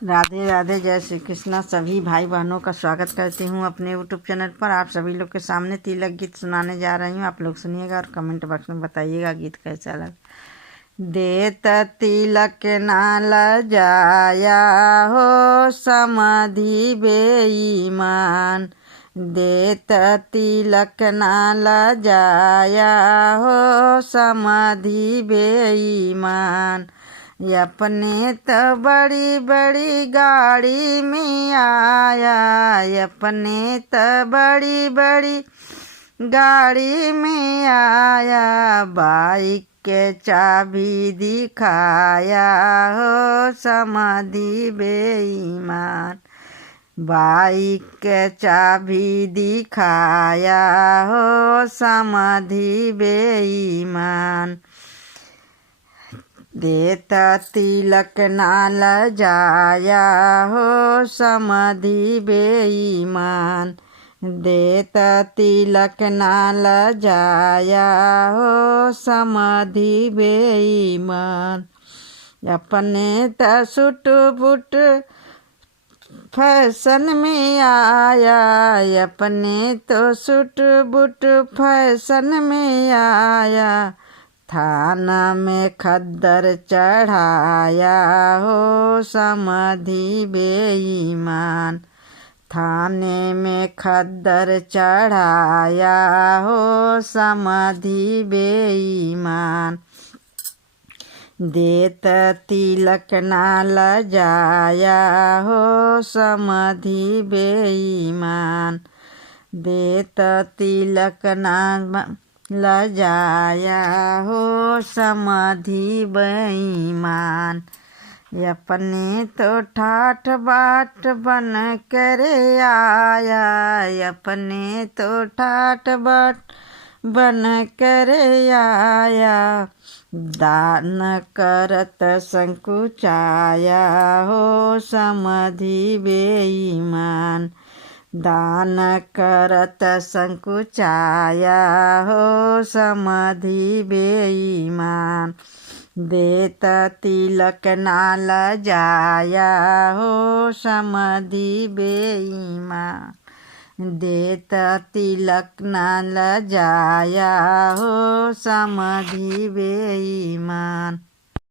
राधे राधे, जय श्री कृष्णा। सभी भाई बहनों का स्वागत करती हूँ अपने यूट्यूब चैनल पर। आप सभी लोग के सामने तिलक गीत सुनाने जा रही हूँ। आप लोग सुनिएगा और कमेंट बॉक्स में बताइएगा गीत कैसा लगा। देत तिलक नाल जाया हो समाधि बेईमान, देत तिलक नाल जाया हो समाधि बेईमान। अपने तो बड़ी बड़ी गाड़ी में आया, अपने तो बड़ी बड़ी गाड़ी में आया। बाइक के चाबी दिखाया हो समाधि बेईमान, बाइक के चाबी दिखाया हो समाधि बेईमान। देत तिलक नाल जाया हो समाधि बेईमान, देत तिलक नाल जाया हो समाधि बेईमान। अपने त सूट बूट फैशन में आया, अपने तो सूट बूट फैशन में आया। थाना में खद्दर चढ़ाया हो समाधि बेईमान, थाने में खद्दर चढ़ाया हो समाधि बेईमान। देत तिलक नाल जाया हो समाधि बेईमान, देत तिलक नाल लजाया हो समाधि बेईमान। अपने तो ठाठ बाट बन कर आया, अपने तो ठाठ बाट बन कर आया। दान करत संकुचाया हो समाधि बेईमान, दान करत संकुचाया हो समाधि बेईमान। देत तिलक नाल जाया हो समाधि बेईमान, देत तिलक नाल जाया हो समाधि बेईमान।